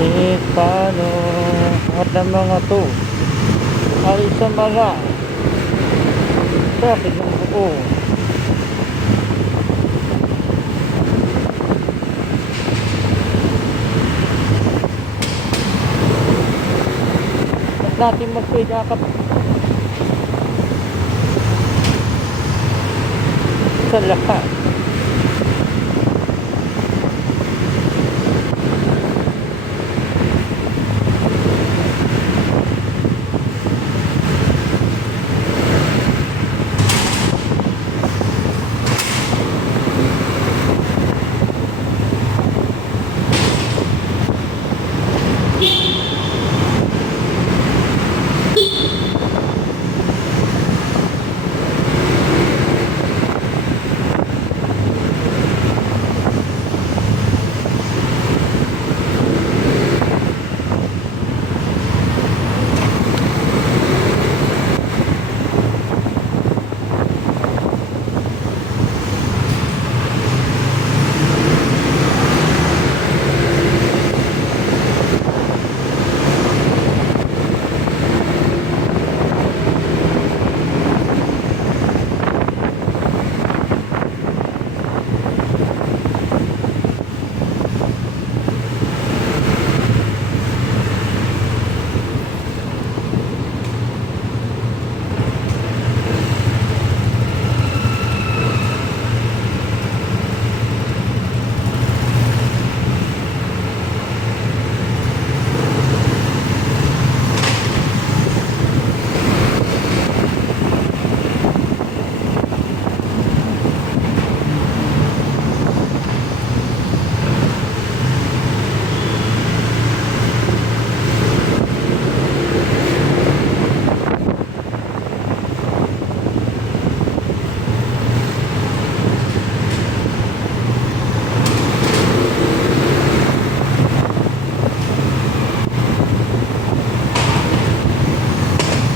Kahit paano, lahat ng mga to ay sa mga traffic ng buo. At natin magkayakap sa lahat.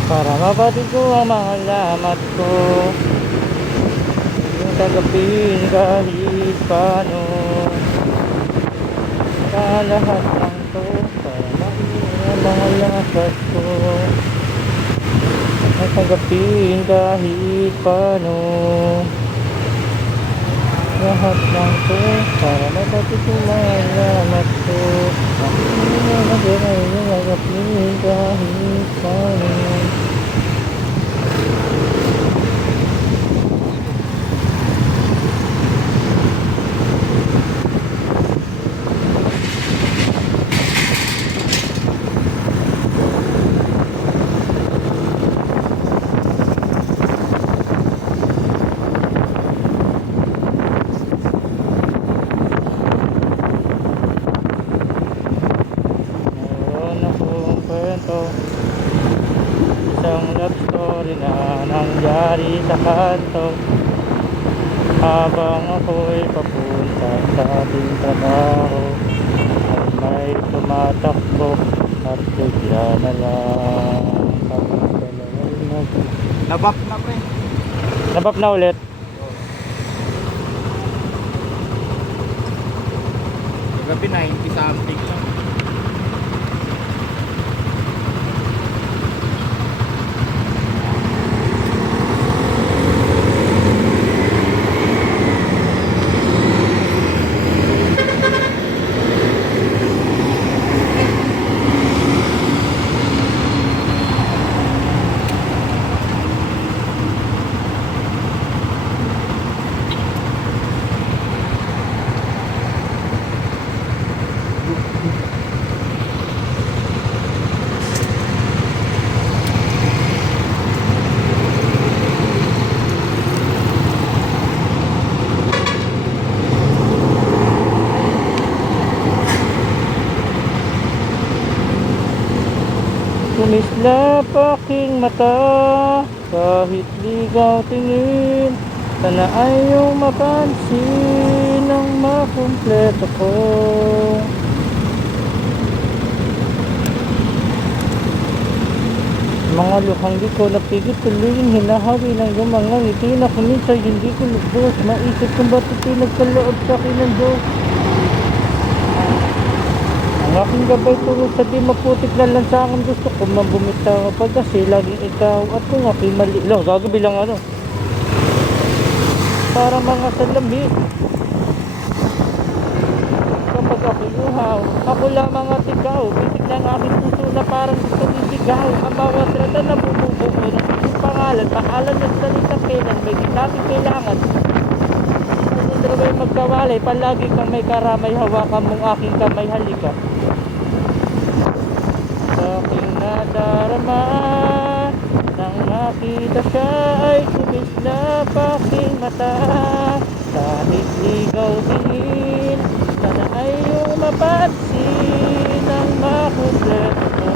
Para mabatid ko ang mga lamat ko, yung tagapin kahit paano, sa lahat ng to. Para mahihin ang mga lakas ko, yung tagapin kahit paano, lahat ng to. Para mabatid ko ang mga lamat ko, yung tagapin kahit paano. Isang love story na nangyari sa kanto, habang ako'y papunta sa ating trabaho, ay may tumatakbo at bigla na lang kami dalaway Nabap na pre. nabap na ulit. Gabi 90 something lang. Kumislap aking mata, kahit ligaw tingin, sana ay iyong mapansin ang makumpleto ko. Mga luhang di ko napigit tuloyin, hinahawi ng iyong mga ngiti na kuminsan hindi ko lubos maisip kung ba't ito'y nagkaloob sa akin ng Diyos. Ang Yung gabay tulog sa di maputik na lansangan, gusto ko mabumitaw pag kasi laging ikaw at kung ako'y mali lang, gagabi lang ano, para mga salamin kapag ako'y uhaw, ako lamang at ikaw, pitik ng aking puso na parang gusto isigaw, ang bawat rata na bumubuo ng isang pangalan, pangalan ng salita kailan may natin kailangan. Kung dalawa'y magkawalay, palagi kang may karamay, hawakan mong aking kamay, halika. Sa aking nadarama, nang nakita siya ay kumislap aking mata. Kahit ligaw tingin, sana ay iyong mapansin ang makumpleto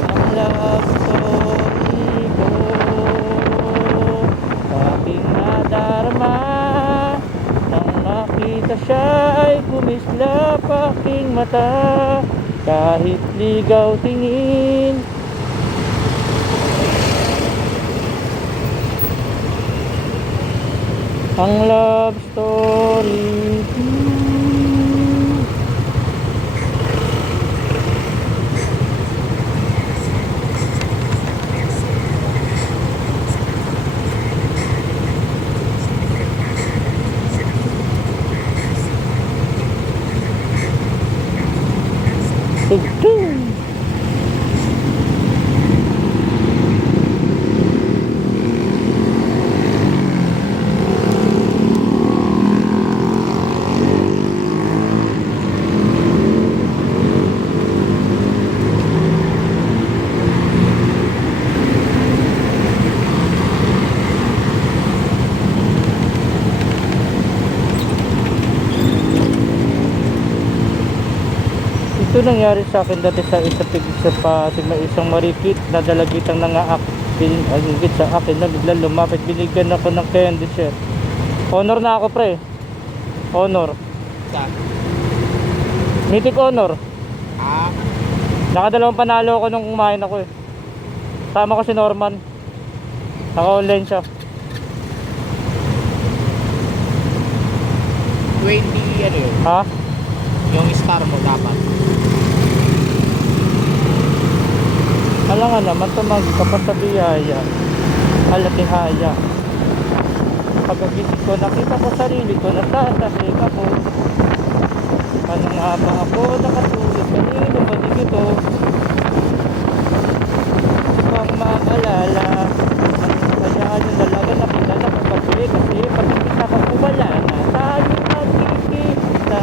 ang love story ko. Sa aking nadarama, nang nakita siya ay kumislap aking mata. Kahit ligaw tingin, ang love story. Tugtog. Ito nangyari sa akin dati sa may isang marikit na dalagitang nangaak hingit sa akin na biglang lumapit, binigyan ako ng candy share. Honor na ako pre, honor, Saan? mythic honor. Ah, Nakadalawang panalo ako nung kumain ako eh. Tama ko si Norman, naka-online siya. 20 ano yun? Ha? Yung star mo dapat. Alam nga naman tumagi ka pa sa biyaya, alatihaya. Pagkagising ko nakita ko sarili ko, nasasahig ako. Ano nga ba ako nakatulog, kanino ba di ito? Pang maalala, kaya yung dalaga nakilala ko kasi pag nakita ko wala na tayo magkikita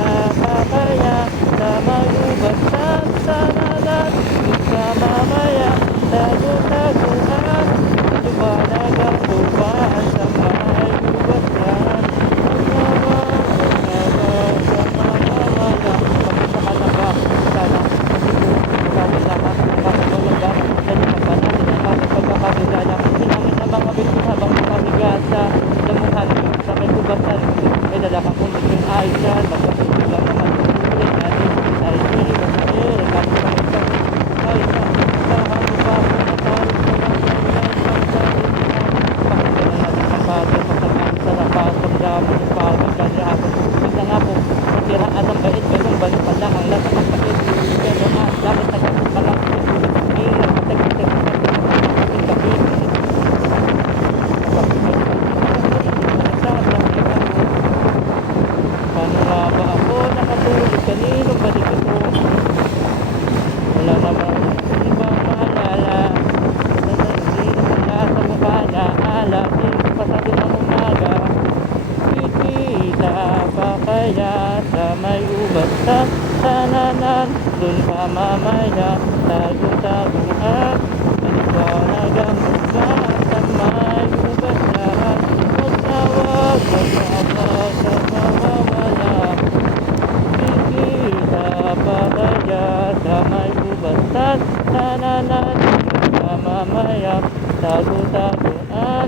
kaya sa mayubasan sana natin sa mamaya tago-taguan liwanag ang tubaan sa mayubasan sa mamamaya pakita ka na ba sana kasi lahat ng makakalaga dali na ba natin ang ating pagkakakilala hinangin na mga bitin habang nakahiga sa damuhan sa may kubasan may dalakang kundin yung ayos yan magkakasila naman ulit natin ay hindi masahiri kasi sa may isang ayos yan sa halo pa ako natalit sa mga yan pakita na natin ang bagay masakaan sa lapas pagdaman ng bagay dahil ako hindi nga po matiraan ang bait ganun balik pa lang ang lahat ng pait pero nga dapat nagkakot pa lang ngayon matag-itag ating kapit paano nga ba ako nakatulog kanino balik ito wala naman ibang maalala hindi naman sa mukha na alam hindi pa sa ng umaga kikita pa kaya sa may ubasan sananan dun pa mamaya tago-taguan maliwanag ang uban sa may ubasan magtawag magtawag sa mawawala kikita pa kaya sa may ubasan sananan dun pa mamaya tago-taguan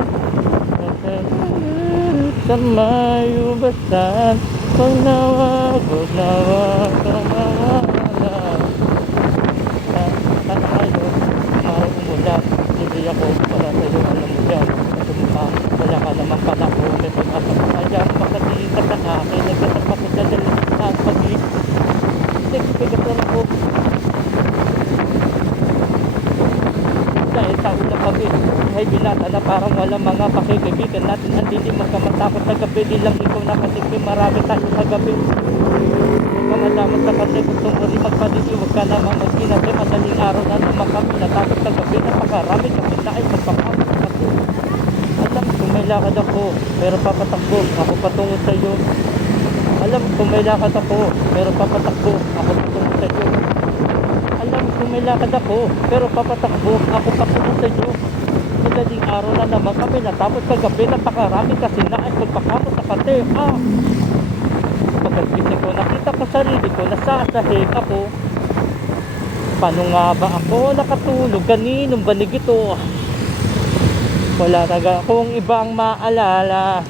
sa may ubasan pag nawag ang mawala sana kayo araw umulan hindi ako para sa'yo alam mo dyan tumukha wala ka naman pala ko may pag-asa mo kaya makatingin ka sa akin nagkasap ako sa dalit at pag-ibig nagsipigas lang ako. Dahil sa ulang gabi ay binata na parang walang mga pakikaibigan natin. Hindi magkamatakot sa gabi, di lang ikaw nakasipin. Marami tayo sa gabi. Huwag ka malaman sa kasi gusto mo rin magpadili. Huwag ka naman mag-inasi. Madaling araw na naman kami natakot sa gabi. Napakarami kasi na ay magpapakot ako. Alam kung may lakad ako, pero papatakbo ako patungo sa iyo. Alam kung may lakad ako, pero papatakbo ako patungo sa iyo. Alam kung may lakad ako, pero papatakbo ako patungo sa iyo. Madaling araw na naman kami natapos sa gabi. Napakarami kasi na ay magpakamot sa kate. Pagkasbising ko, nakita ko sarili ko, nasasahig ako. Paano nga ba ako nakatulog? Kaninong banig ito? Wala talaga akong ibang maalala.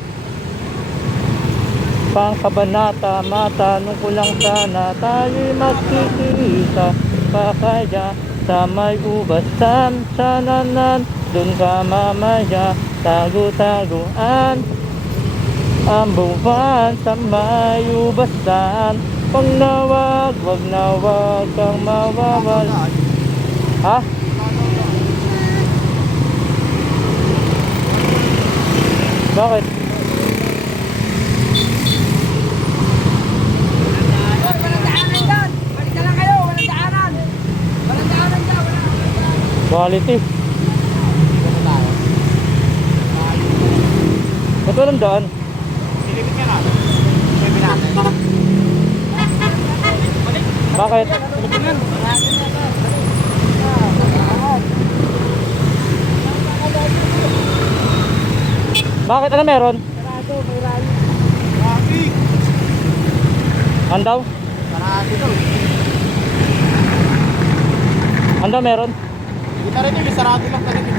Pangkabanata, matanong ko lang sana, tayo'y magkikita pa kaya sa may ubasan, sananan, dun ka mamaya, tago-taguan. Ang buwan sa may ubasan, pag nawag, wag nawag kang mawawala. Ha? Bakit? Walang daanan dyan! Balik na lang kayo! Walang daanan! Walang daanan dyan! Quality. Dito na tayo. Ba't walang daan? Silipit ka na. Pwede natin. Bakit? Bakit? Ano meron? Sarado, may rally. Traffic! Andaw? Sarado to. Andaw meron? Kita rin yung sarado lang talaga.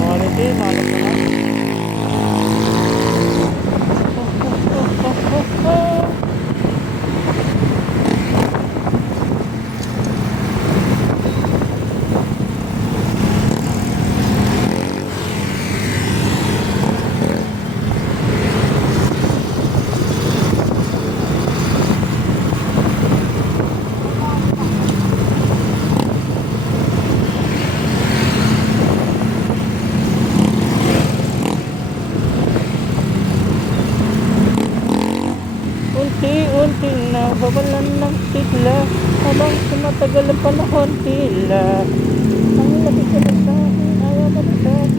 Quality, malap naman. Unti-unting nawawalan ng sigla habang tumatagal ang panahon tila ang laki ka na sa akin, ayaw ka na sa akin.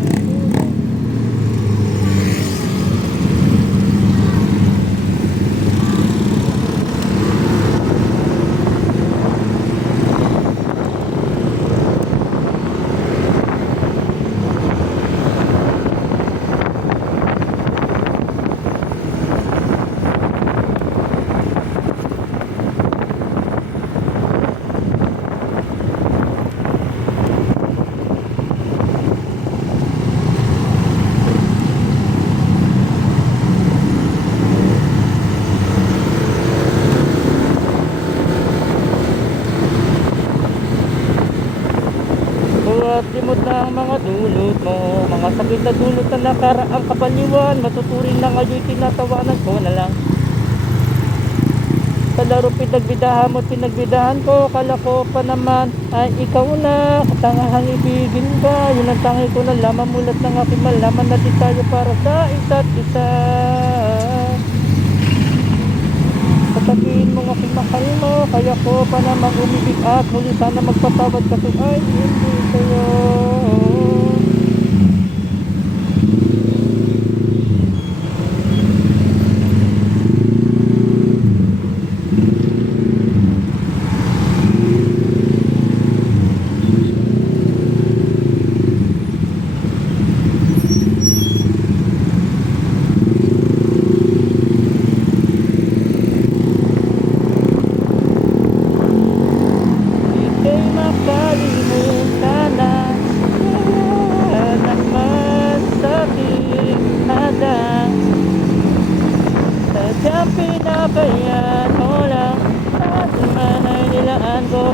At limot na ang mga dulot mo, mga sakit na dulot na nakaraang kapaliwan, matuturing na ngayon tinatawanan ko na lang. Sa laro pinagbidahan mo, pinagbidahan ko, kala ko pa naman ay ikaw na, katangahang ibigin ka, yun ang tangi ko na lamang mulat ng aking malaman na di tayo para sa isa't isa. Sasabihin mo nga mahal mo, kaya ko pa namang umibig at muli sana magpatawad kasi ay hindi sa'yo.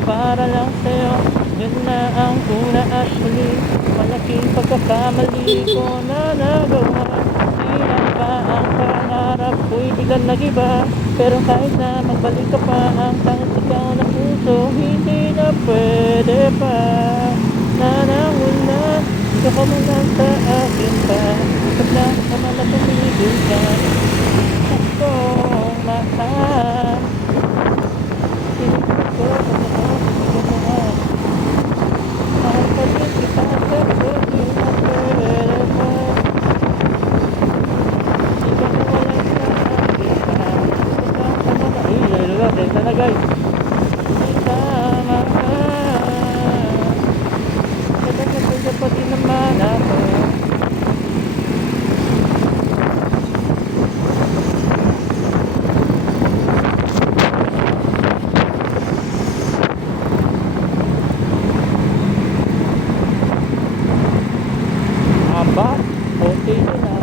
para lang sa'yo. Yun na ang una at huli, malaking pagkakamali ko na nagawa. Ilan ba ang pangarap ko'y biglang nagiba, pero kahit na magbalik ka pa, ang tanging sigaw ng puso hindi na pwede pa. Nanangulan, ikaw ka man lang sa akin pa, pagla naman na tumigil ka. Akong mahal, sinigil ko sa mahal. Mahal pa rin kita pero di na pwede pa. Ikaw na wala sa akin pa, pagla naman na dito na guys. Kita mahal, kaya pa din naman ako. Aba, okay yun ah.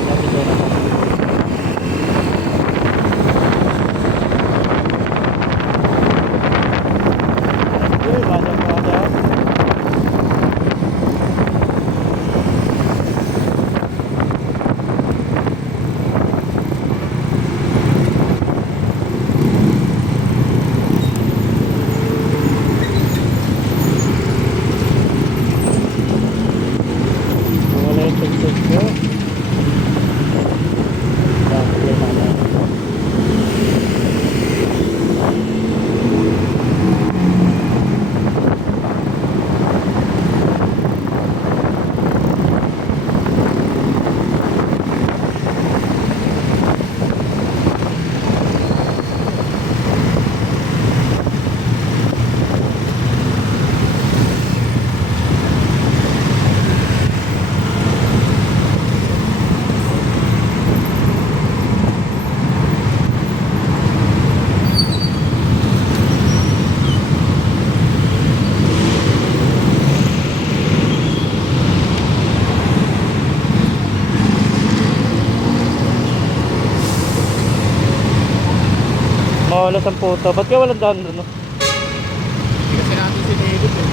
Sabi ko naman. Good, mother. Wala yung tugtog ko. Bakit yung mama? Mawalas ang puto. Ba't kaya walang daan doon? No? Hindi kasi natin sinilip eh.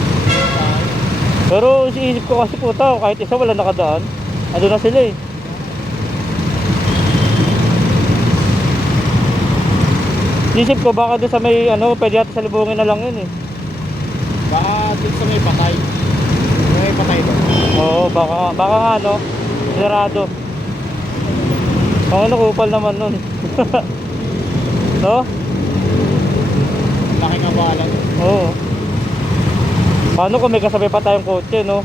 Pero isip ko kasi puta, kahit isa wala nakadaan. Ando na sila eh. Isip ko baka doon sa may pwede natin salubungin na lang yun eh. Baka dito sa may patay. May patay doon. Oo, baka nga sinarado. Ang kupal naman nun. No? Laki nga balan. Oo. Paano kung may kasabay pa tayong kotse, no?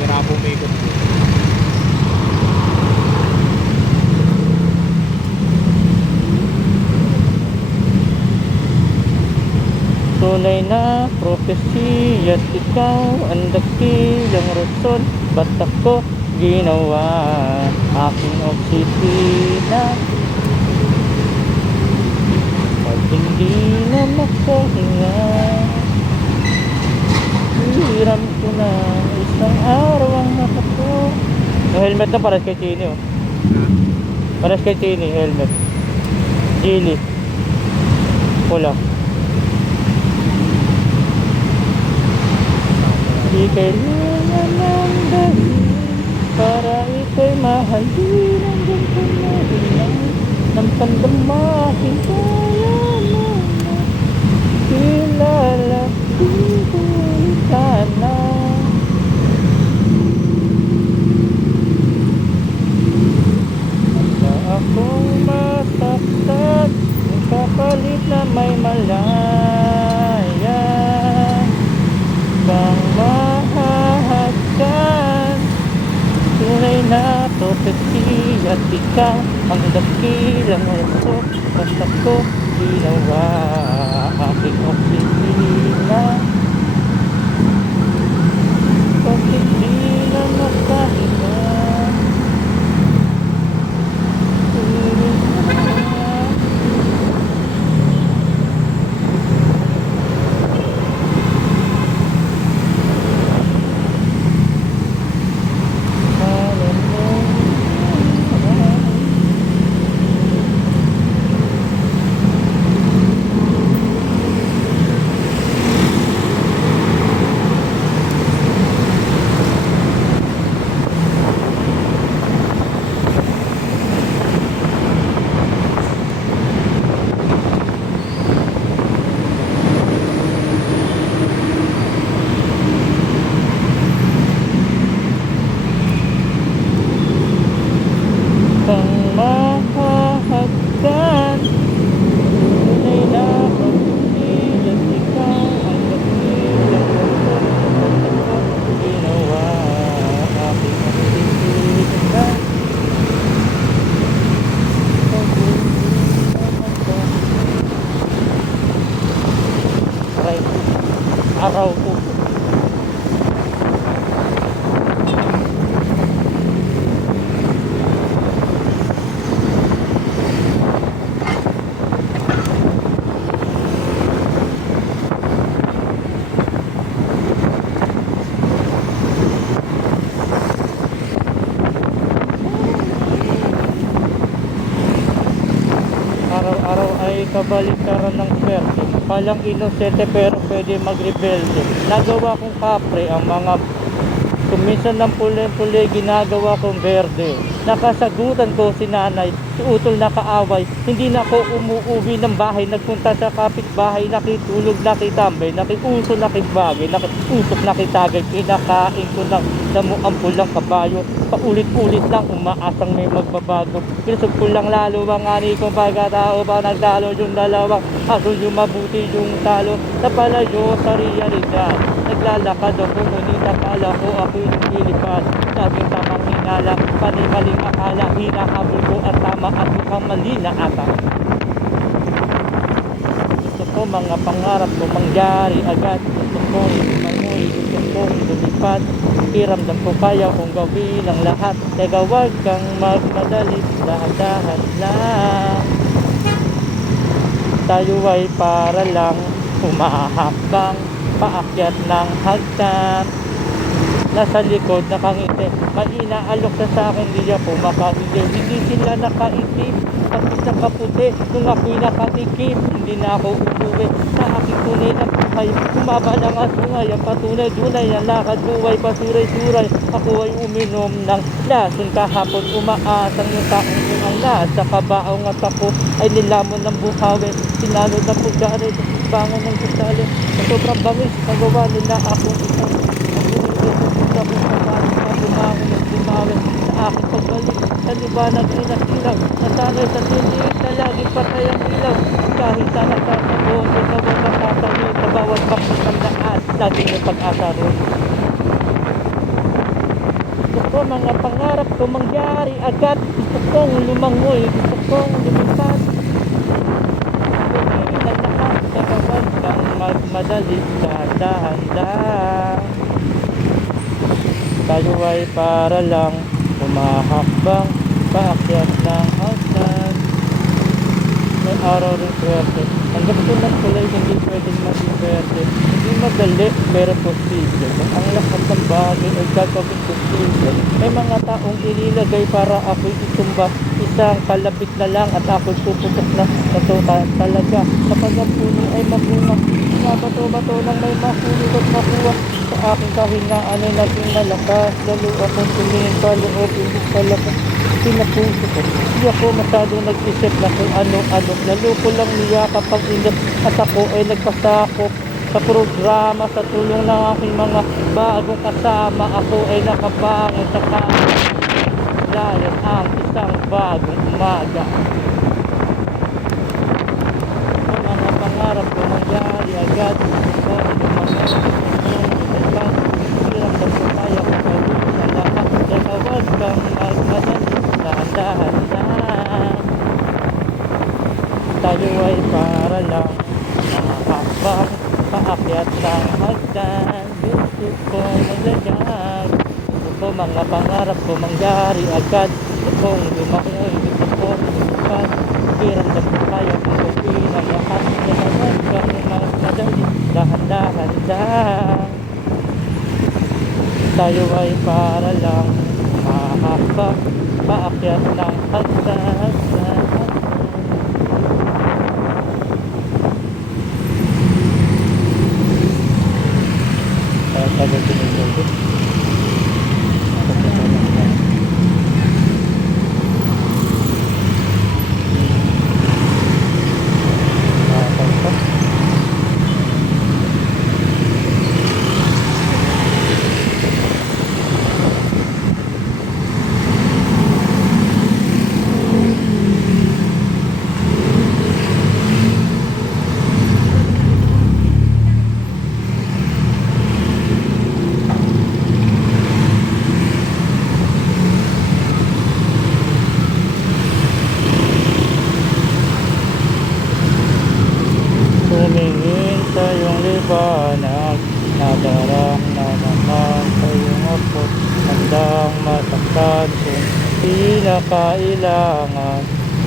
Hirap umikot. Tunay na propesya at ikaw ang dakilang rason, ba't ako ginawa aking opisina? Pag hindi na makahinga, hiram ko na isang araw ang nakapo. Yung helmet na pares kay Chini oh. Pares kay Chini, helmet Gili pula. Di kailangan ng dahil para ikaw'y mahalin. Hanggang kumahilan ng pandamahin, kaya mo na kilala dito ka na. Handa akong masaktan ng kapalit na may malaya bang mahahagkan. Tunay na propesya at ikaw ang dakilang rason, basta ko ginawa aking opisina. Pag hindi na makahinga, alam mo kabaliktaran ng swerte. Palang inosente pero pwede magrebelde. Nagawa kong kapre ang mga kuminsan ng puli-puli ginagawa kong berde. Nakasagutan ko si nanay, si utol na kaaway. Hindi na ako umuuwi ng bahay. Nagpunta sa kapitbahay, nakitulog, nakitambay, nakiuso, nakibagay, nakiusok, nakitagay. Kinakain ko ng damo ang pulang kabayo. Paulit-ulit lang umaasang may magbabago. Pinusog ko lang lalo ang ani kong pagkatao pa nagtalo yung dalawang aso yung mabuti yung talo. Napalayo sa realidad. Naglalakad ako ngunit akala ko ako'y lumilipad. Laging tamang hinala, panimaling akala, hinahabol ko at tama at mukhang mali na ata. Gusto ko mga pangarap ko mangyari agad. Gusto kong lumangoy, gusto kong lumipad. Iramdam ko kaya kong gawin ang lahat. Teka wag kang magmadali, dahan-dahan lang. Tayo ay para lang umahakbang paakyat ng hagdan. Nasa likod nakangiti, may inaalok sa akin, di ako makahindi. Hindi sila nakaisip, pati sa kaputi, nung ako'y nakatikim, hindi na ako umuwi sa aking tunay na buhay. Kumaba lang ang sungay, ang patunay, dunay, ang lakad buhay, pasuray-suray. Ako ay uminom ng lason kahapon, umaasang yung taong yung ang nasa kabaong at ako ay nilamon ng buhawi. Sinalo ng pugari, bangon ng gusali. Sa sobrang bangis, nagawa nila ako isang sa bumangon at bumawin sa aking pagbalik sa liwanag inakilaw. Nasanay sa sinig na laging patay ang ilaw. Kahit sa nagsasabuhan sa bawat nakatawi, sa bawat bakit ng daan, laging may pag-asa ron. Gusto ko mga pangarap ko mangyari agad. Gusto kong lumangoy, gusto kong lumipad. Sabihin na lahat, nagawad kang magmadali, dahan-dahan lang. Tayo ay para lang umahakbang paakyat ng hagdan. May araw rin swerte. Ang gusto ng kulay hindi pwedeng maging swerte. Hindi madali pero posible. Ang lahat ng bagay ay gagawin posible. May mga taong inilagay para ako'y itumba. Isang kalabit na lang at ako'y puputok na natutaan talaga. Kapag ang puno ay magunga, bato-bato nang may mahulog at makuha. Sa aking kahingaan ay naging malakas. Lalo akong tumingin sa loob, hindi palakas. Pinapuso ko. Hindi ako masyadong nag-isip na kung ano-ano. Lalo ko lang niya kapag inip at ako ay nagpasakop sa programa sa tulong ng aking mga bagong kasama. Ako ay nakabangon sa kama. Dahil ang isang bagong umaga. Ang mga pangarap ko nangyari agad. Kung lumangoy, hiramdam ko kaya kung gawin na lahat. Teka wag kang magmadali, dahan-dahan lang. Tayo ay para lang makakabang paakyat ng hagdan. Gusto kong maglagay, gusto ko mga pangarap ko mangyari agad. Gusto kong lumangoy, gusto kong lumipad. Hiramdam ko kaya kung gawin na lahat. Teka wag kang magmadali, dahan-dahan lang. Tayo ay para lang mahakbang paakyat ng hagdan. Tagal tinigil. Tumingin sa iyong liwanag, nadarang na naman sa iyong apot. Handang masaktan kung di na kailangan.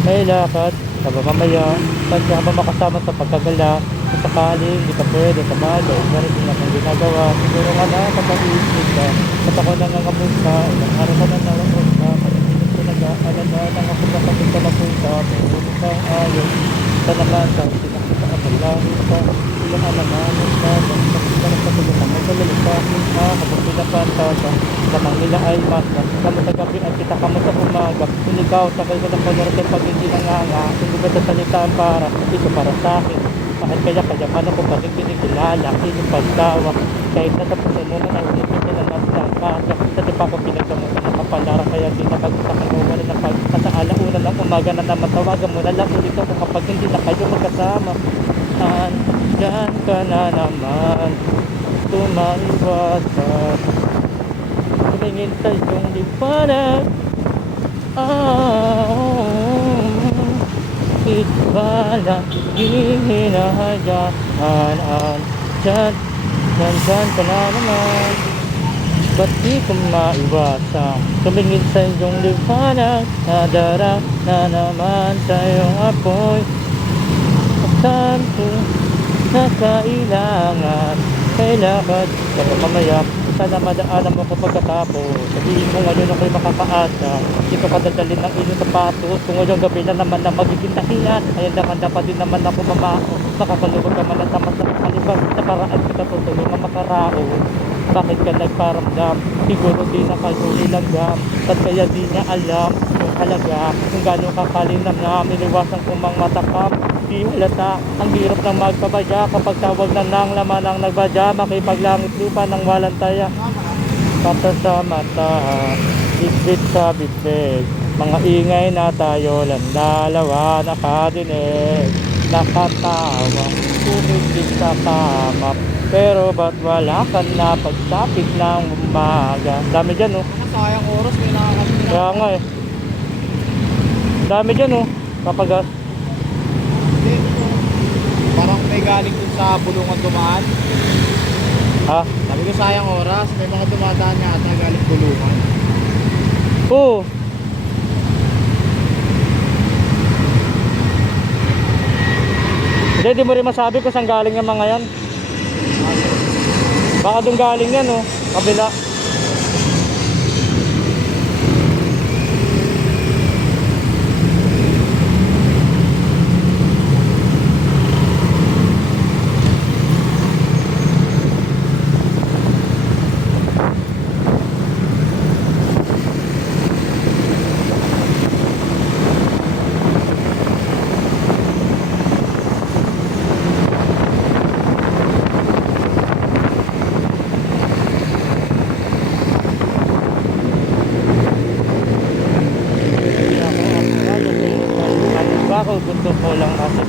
May lakad sa mamamaya, sadya ka makasama sa pagkagala. Kung sakaling di ka pwede sa bagay, ganito na kung ginagawa. Siguro nga na kapag-iisip ka, at ako na nangabog ka, ilang araw ka na nangabog ka, nag-aalala ng ako na kami ka na punta. Pero mukhang ayos. Sa naman sa pinakita at langit pa. Ilang alamanin ka. Bakit ka nagpatulungan mo sa lalisakin ha. Habang pinapantasa. Lamang nila ay mata. Kamu sa gabi at kita kamu sa umaga. Kung ikaw sakay ka ng panarate pag hindi nanganga. Kung ba sa salitaan para. Ito para sa akin. Bakit kaya kayamanan ko pa rin kinikilala. Inyong pagtawa. Kahit nasa puso mo man ay ulit nila natin ang kaga. Sa tipa ko pinagdamutan ng kapalara. Kaya di na pag-usakan mo wala ng pag-ataala. Una ng umaga na naman tawagan mo na lang ulit ako kapag hindi na kayo magkasama. Andyan ka na naman. Tumaiwasan. Tumingin sa iyong liwanag. Itbala hinahayaan. Andyan ka na naman. Ba't di ko maiwasan? Tumingin sa iyong liwanag. Nadara na naman sa iyong apoy. Saan ko na kailangan lakad pero mamaya sana madaanan mo ko pagkatapos. Sabihin mo ngayon ako'y makakaasa. Hindi ka padadalin ng inyong sapatos. Kung ngayong gabi na naman na magiging dahilan ay dapat dapat din naman ako mamao. Makakalubog ka man at tamas na kalibag sa paraan kita tutulungan makarao. Bakit ka nagparamdam? Siguro di na kayo nilanggam. At kaya di niya alam yung halaga kung gano'ng kakalinam na iniwasan ko mang matakam. Di halata, ang hirap ng magpabaya kapag tawag na ng laman ang nagbadya. Makipaglangit lupa ng walang taya. Mata sa mata, bitbit sa bitbit. Mga ingay na tayo lang dalawa nakadinig. Nakatawa, tumigil sa kama. Pero ba't wala ka na pagsapit ng umaga? Dami dyan oh. Sayang oras, may nakakasira. Kaya nga eh. Dami dyan oh. Kapagas. Hindi. Parang may galing dun sa bulungan dumaan. Ha? Sabi ko sayang oras, may mga dumadaan niya ata galing bulungan. Oo. Hindi mo rin masabi kung saan galing yung mga yan. Baka doon galing yan oh. Kabila. Ako gusto ko lang kasi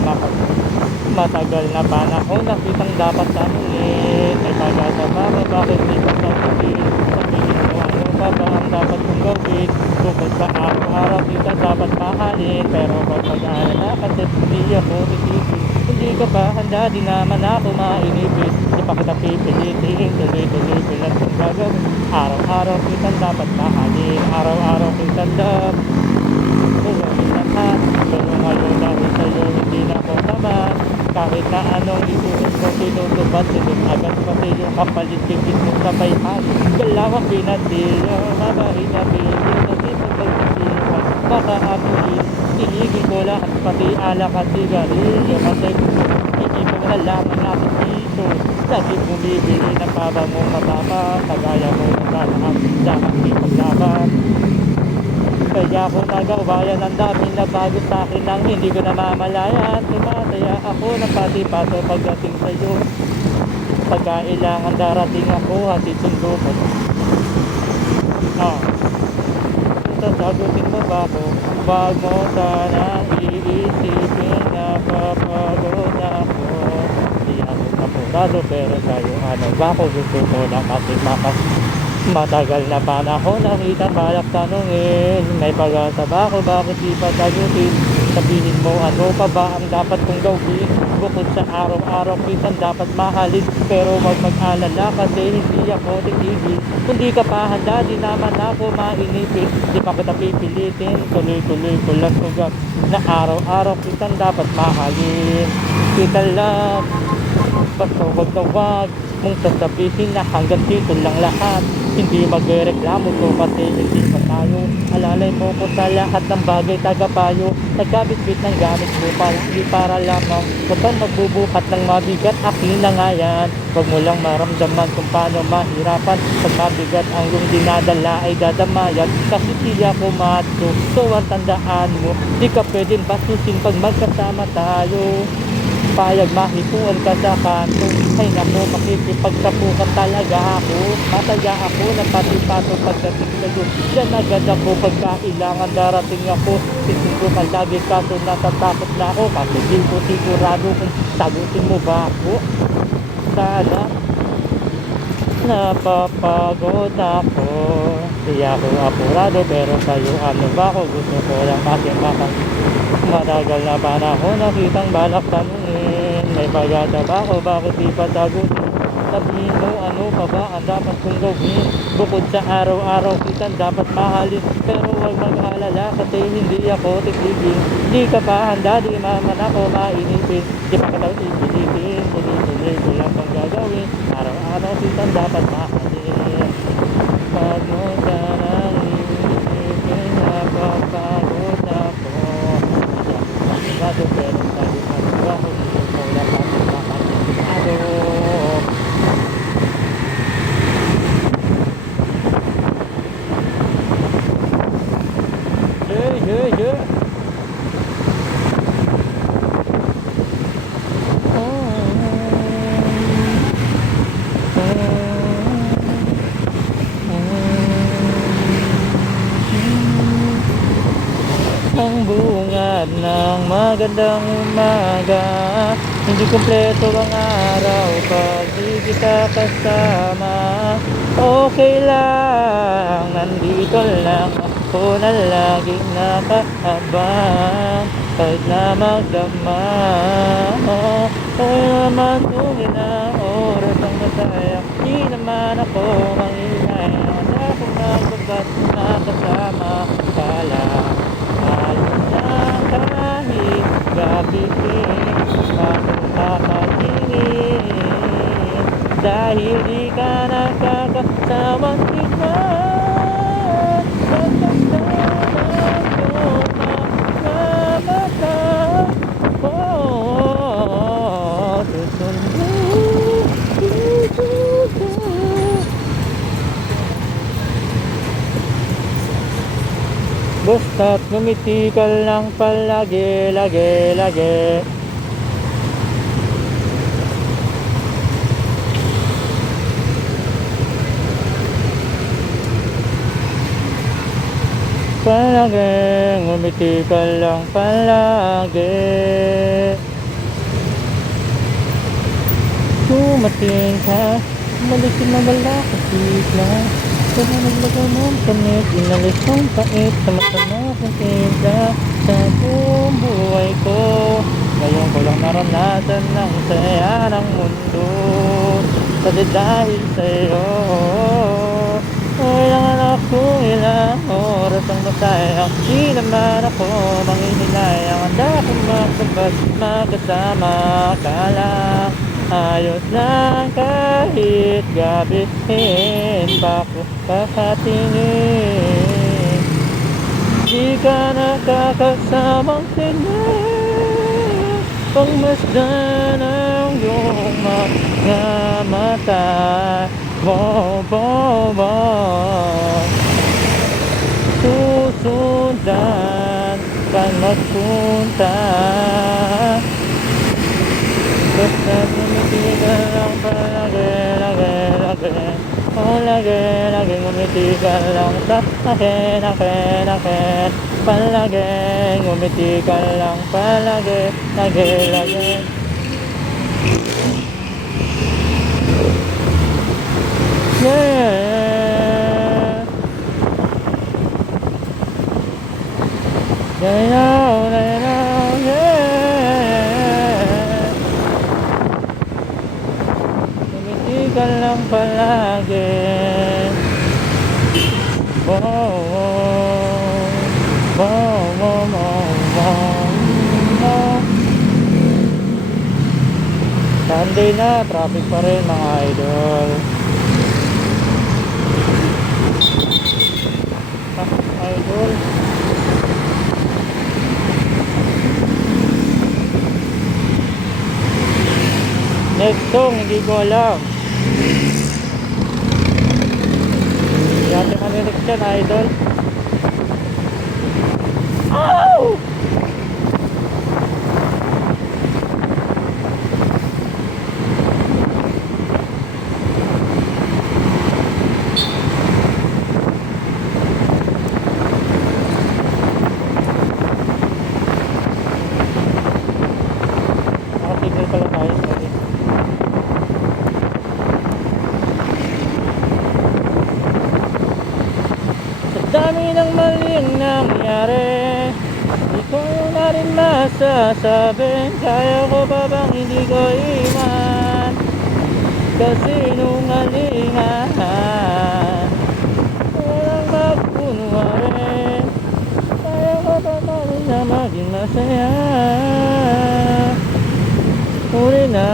matagal na panahon nakitang dapat tanungin ay pag-asama bakit di ka sabihin mo ano pa ba ang dapat kong gawin bukod sa araw-araw kita dapat mahalin pero pag mag-aalala kasi hindi ako titigil hindi ka ba handa di naman ako mainipit di pa kita pipilitin tuloy-tuloy ko lang kung gagawin araw-araw kita dapat mahalin araw-araw kita dapat pero ngayon dahil sa'yo hindi na ako naman kahit na anong itusin mo tinutubad sinun agad pati yung kapalit tigit mo sa bayhali galawang pinatilo mabahin na pili kasi pag magpapiliwan makaamuhin tinigil ko lahat pati alak at sigarilyo kasi hindi mo nalaman natin dito lagi bumibili ng pabangong matama kagaya mo na lahat dapat ipaglaban. Kaya ako nagawayan ang daming na bago sa akin nang hindi ko namamalayan. Tumataya ako ng pati-pato pagdating sa'yo. Pagkailangan darating ako at isundo mo. Sasagutin mo ba ako? Wag mo sana iisipin na papagod ako. Hindi ako kapurado pero sa'yo ano ba ako gusto ko lang kasi matagal na panahon nakita balak tanungin may pag-asa ba ako bakit di pa tagutin sabihin mo ano pa ba ang dapat kong gawin bukod sa araw-araw kitang dapat mahalin pero wag mag-alala kasi hindi ako titigil kung di ka pa handa di naman ako mainipit di pa kita pipilitin tuloy-tuloy ko lang sugat na araw-araw kitang dapat mahalin kita lang basta wag na wag mong sasabihin na hanggang dito lang lahat hindi magreklamo ko kasi hindi tayo. Alalay mo ko sa lahat ng bagay, tagapayo. Nagkabit-bit ng gamit mo para hindi para lamang. Huwag kang magbubuhat ng mabigat, akin na nga yan. Huwag mo lang maramdaman kung paano mahirapan. Pag mabigat ang iyong dinadala ay dadamayan. Kasi di ako macho, so ang tandaan mo, di ka pwedeng basusin pag magkasama tayo. Payag mahipuan ka sa kanto, ay naku, makikipagsapukan talaga ako. Masaya ako ng pati-pato pagdating sa'yo. Diyan agad ako pagkailangan darating ako. Sisingko ka lagi kaso natatakot na ako. Kasi di ko sigurado kung sagutin mo ba ako. Sana napapagod ako. Di ako apurado pero sa'yo ano ba ako. Gusto ko lang kasi matagal na panahon nakitang balak tanungin. May pagkata ba ako, bakit di pa sagutin? Sabihin mo ano pa ba ang dapat kong gawin? Bukod sa araw-araw kitang dapat mahalin. Pero huwag mag-alala kasi hindi ako titigil. Di ka pa handa, di maman ako mainipin. Di pa ka daw ipilipin, tuloy-tuloy ko lang pang gagawin. Araw-araw kitang dapat mahalin. Pag mo sanang iisipin, napapagod ako. Sigurado pero sabi mo ako, gusto ko lang kasi makasigurado. Yeah. Ang bungad ng magandang umaga, hindi kumpleto ang araw pag di kita kasama. Okay lang, nandito lang ako na laging nakaabang. Kahit na magdama, okay naman kung ilang oras ang masaya. Di naman ako mangingay, handa kong magbabat makasama ka lang. Ayos lang kahit gabihin, bakit kakatingin? Dahil di ka nakakasawang tingnan. Pagkasama ko mga mata ko, susundin. Basta't ngumiti ka lang palagi, lagi. Palagi, ngumiti ka lang palagi. Dumating ka, malisin na wala ka bigla. Kaya naglagay ng panit, inalis ang pait sa masama kong timpla sa buong buhay ko. Ngayon ko lang naranasan ng saya ng mundo. Kasi dahil sa'yo, kailangan ako ilang oras ang masaya. Di naman ako manginilay, ang handa kong magpabas, magkasama ka lang. Ayos lang kahit gabihin pa ko kakatingin. Di ka nakakasamang tingin, pagmasdan ang iyong mga mata. Susundan kang magpunta. Basta ngumiti ka lang palagi. Oh, lagi ngumiti ka lang sa akin. Palagi ngumiti ka lang palagi. Yeah. Ngumiti ka lang palagi. Sunday na, traffic pa rin mga idol. Red song, hindi ko alam. Hindi natin maninig dyan, idol. Ow! Naka-signal pala tayo, sorry. Sa dami ng maling nangyari, di ko na rin masasabi, kaya ko pa bang hindi ko iwan? Kasi nungalingan, walang magkunwari, kaya ko pa bang na maging masaya? Huli na.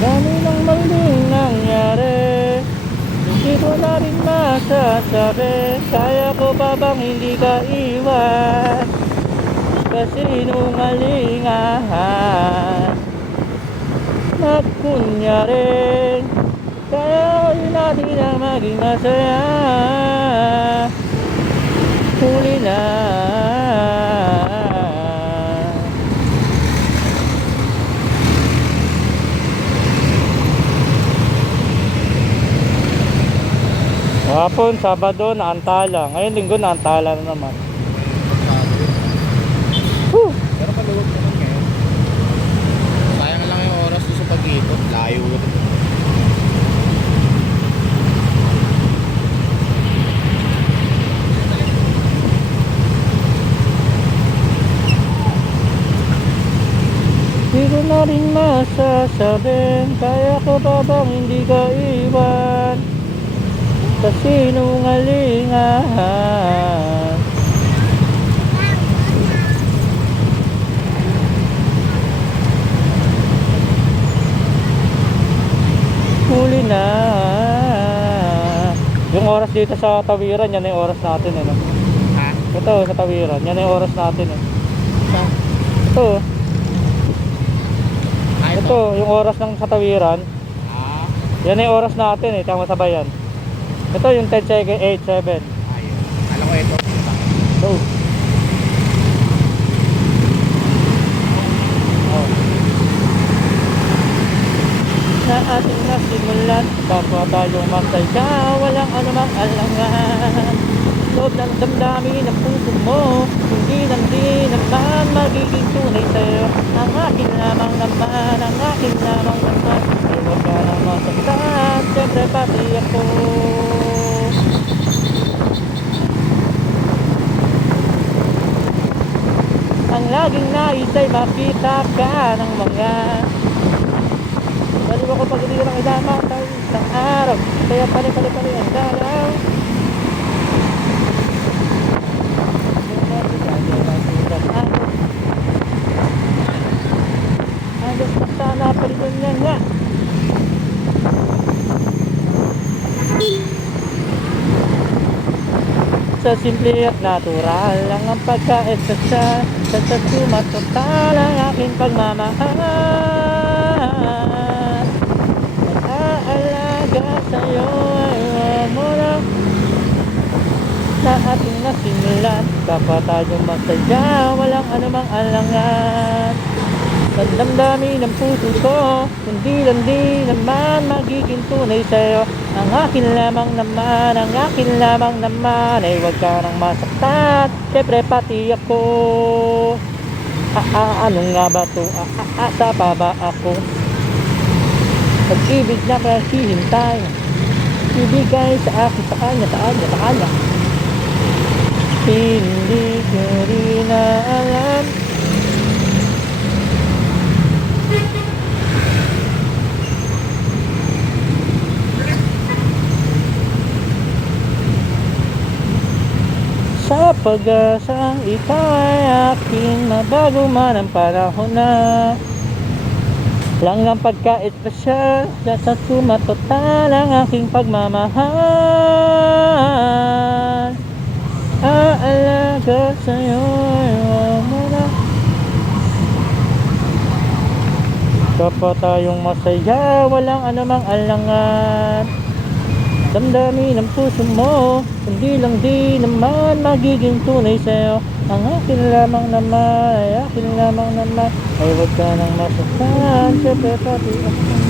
Dami ng maling nangyari, hindi ko na rin masasabi, kaya ko pa bang hindi ka iwan? Kasi nungalingan, nagkunyari, kaya ko natin na maging masaya. Huli na. Hapon, Sabado, naantala. Ngayon, Linggo, naantala na naman. Whew! Pero maluwag naman ngayon. Sayang lang yung oras doon sa pag-ikot. Layo. Di ko na rin masasabi, kaya ko pa bang hindi ka iwan? Kasi nungalingan, huli na. Yung oras dito sa Tawiran, yan na yung oras natin, ano? Ha? Ito, sa Tawiran, yan na yung oras natin, eh. Saan? Ito, Ah, ito. ito, yung oras ng sa Tawiran, Ah, yan na yung oras natin, eh. Tama sabayan. Ito yung 10 second, 8, 7. ayun. Alam ko ito. Go. Oh. Sa ating nasimulan, kapwa tayong masaya, walang anumang alangan. Loob ng damdamin ng puso mo, hindi naman magiging tunay sa'yo. Ang akin lamang naman, ang akin lamang naman, ay huwag ka nang masaktan, siyempre pati ako. Ang laging nais ay makita ka ng mga baliw ako pag hindi lang ilamatay ng araw, kaya pali ang dalaw. Hanggang pa sana palitan niya nga. Sa simple at natural lang ang pagka-eksasya, sa sumatotal ang aking pagmamahal. Nag-aalaga sa'yo ay huwag mo na. Sa ating nasimulan, kapwa tayong masaya, walang anumang alangan. Sa damdamin ng puso ko, kundi lang di naman magiging tunay sa'yo. Ang akin lamang naman, ang akin lamang naman, ay huwag ka nang masaktan, syempre pati ako. Ano nga ba to? Asa pa ba ako? Pag-ibig na kahihintay, ibigay sa akin, sa kanya. Hindi ko rin na alam sa pag-asang ikaw ay aking mabago man ang panahon na lang ang pagka-espesyal sa sumatotal ang aking pagmamahal. Aalaga sa'yo, iwan mo na. Kapag tayong masaya, walang anumang alangan. Damdamin ang puso mo, hindi lang di naman magiging tunay sa'yo. Ang akin lamang naman, ay akin lamang naman, ay huwag ka nang masasaktan, siyempre pati ako.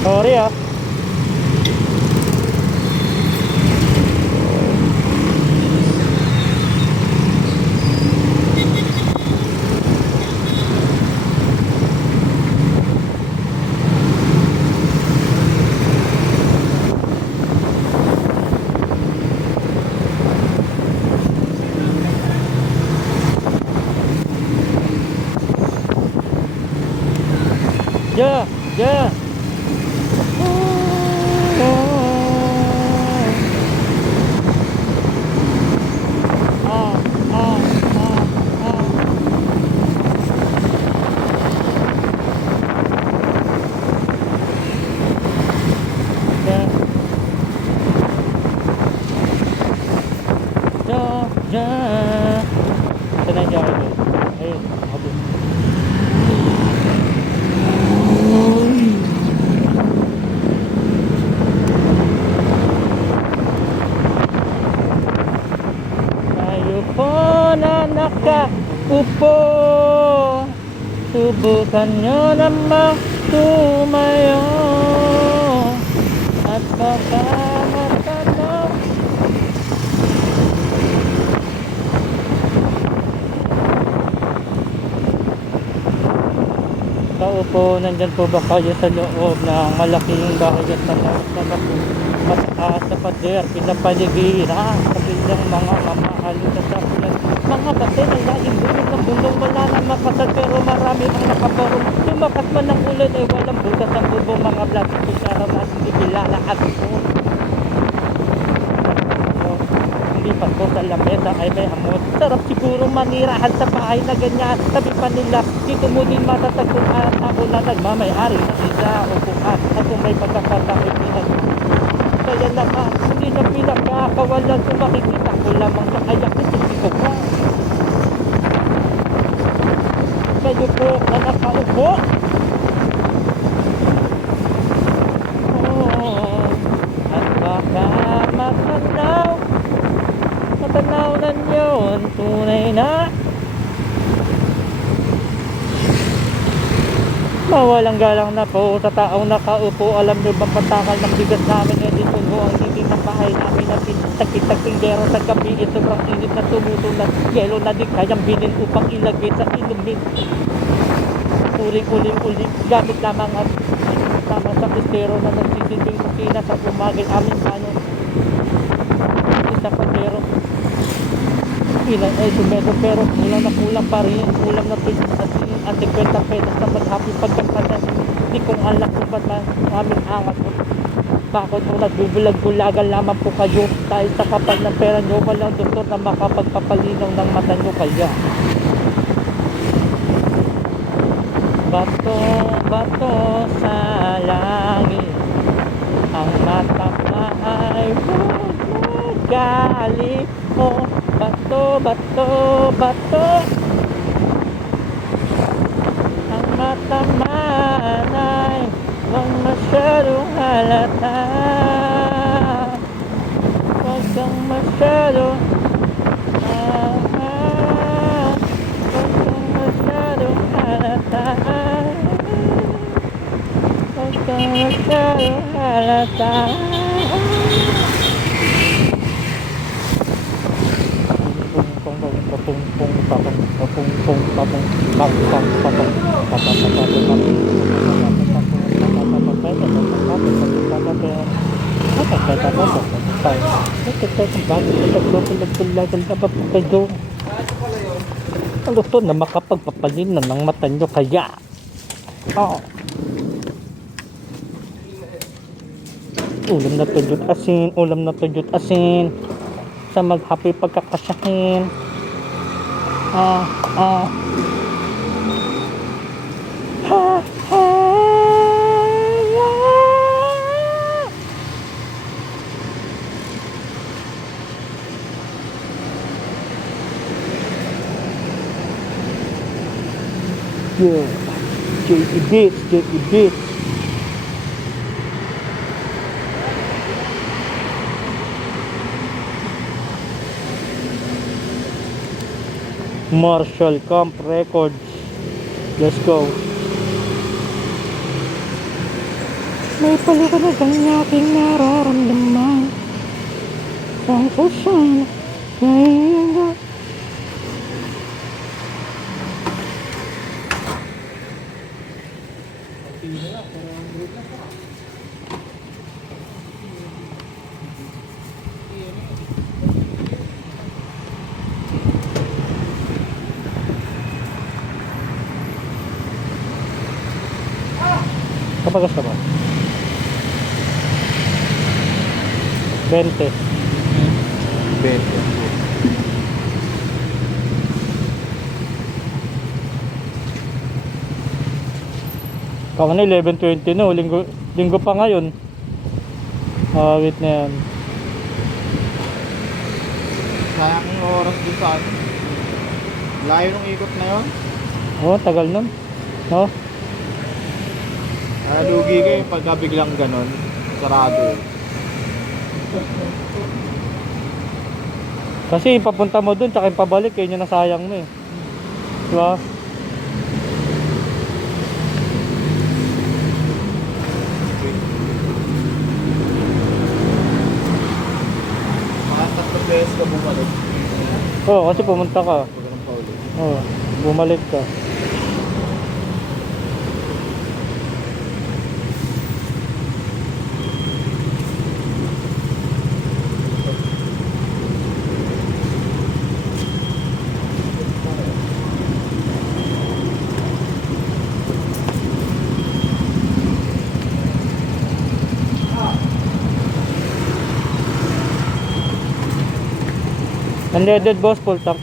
Sorry ah. Yeah, yeah. Ito na yung jacket. Ayun, nakabot. Tayo po na nakaupo, subukan nyo namang tumayo at baka matanaw. Kaupo, nandyan po ba kayo sa loob ng malaking bahay at sa mataas na pader, pinapaligiran sa bilang mga mamahalin sa sakulan. Mga batin ay laging bulong ng bulong, wala na makasal pero marami ang nakabarong. Lumakas man ng ulan ay walang butas ang bubong, mga plastic kutsara na hindi kilala at spoon. Hindi pa po sa lamesa ay may hamon. Sarap siguro manirahan sa bahay na ganyan. Sabi pa nila, dito mo din matatagpon at ako na nagmamayari ng isa o bukas. At kung may pagkakataon pinag kaya naman, hindi na pinagkakawalan kung makikita ko lamang sa ayak na hindi ko pa. Kayo po na nakaupo. Oh, at baka matanaw na yun, tunay na mawalang galang na po sa taong nakaupo. Alam nyo bang patakal ng bigas namin eh dito po ang hindi ng bahay namin na tagtitagtinggero sa gabi. Sobrang init na tumutulan, yelo na di kayang bilhin upang ilagay sa inumin. Uling gamit lamang at lamang sa pistero na nagsisilbing kusina sa umagay amin ano isang pandero. Ilan ay sumedo pero kulang pa rin. Kulang na ang 50 pesos na maghapon pagkakasan. Hindi kong alam kung ba't aming angat. Bakit kung nagbubulag-bulagan lamang po kayo dahil sa kapal ng pera nyo, walang doktor na makapagpapalinaw ng mata nyo kaya. Bato sa langit ang mata ay huwag magalit mo. Bato, bato, bato. Ang matamaan ay huwag masyadong halata. Huwag kang masyadong huwag kang masyadong halata. Huwag kang masyadong halata. Ano to na makapagpapalin na ng mata nyo kaya? Oh. Ulam na tudyot asin, ulam na tudyot asin. Sa maghapoy pagkakasyahin. Ha, ha, ha. Yeah, J.E. Beats, J.E. Beats. Marshall Camp Records. Let's go. May paliwanag ang aking nararamdaman. Ang pusan kaya kapagas ka ba? 20. 20. Kawan na 11:20 no, linggo pa ngayon. Wait na yan. Sayang yung oras dun sa ano. Layo ng ikot na yun. Oh, tagal nun. No? Lugi kayo pagka biglang ganon. Sarado eh. Kasi papunta mo dun, tsaka yung pabalik, yun yung nasayang mo eh. Diba? Mga 3 beses ka bumalik. Oo, kasi pumunta ka. Pag ganun pa ulit. Oo, bumalik ka. Unleaded boss, full tank.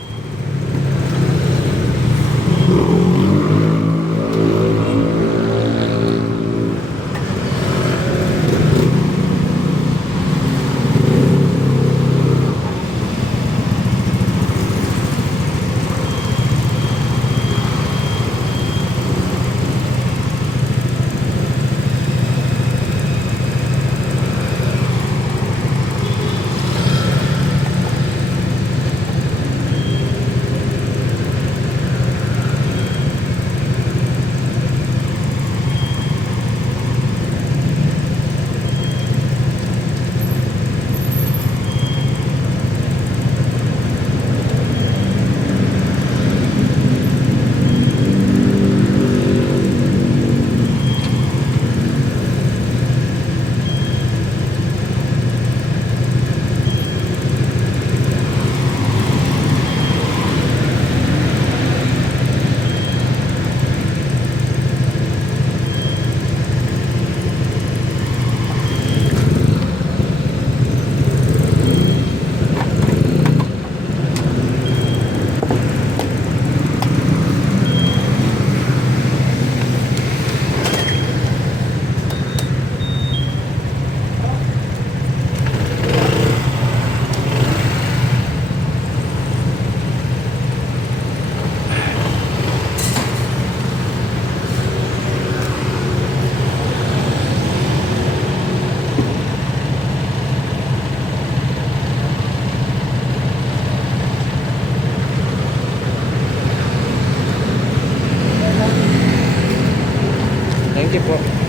you po.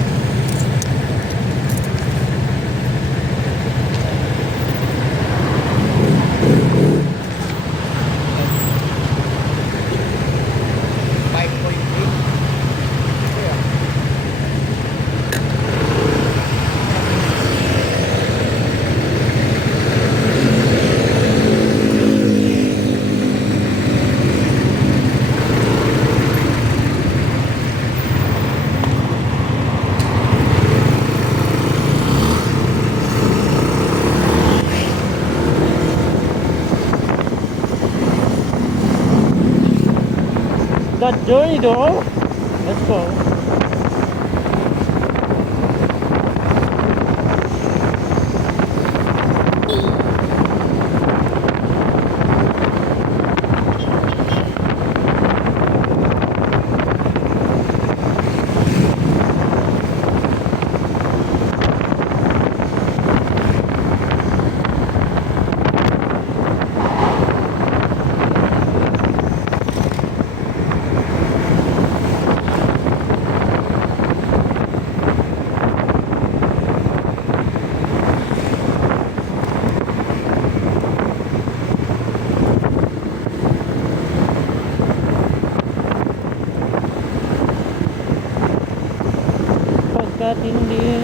That journey though. Let's go. Pagkat hindi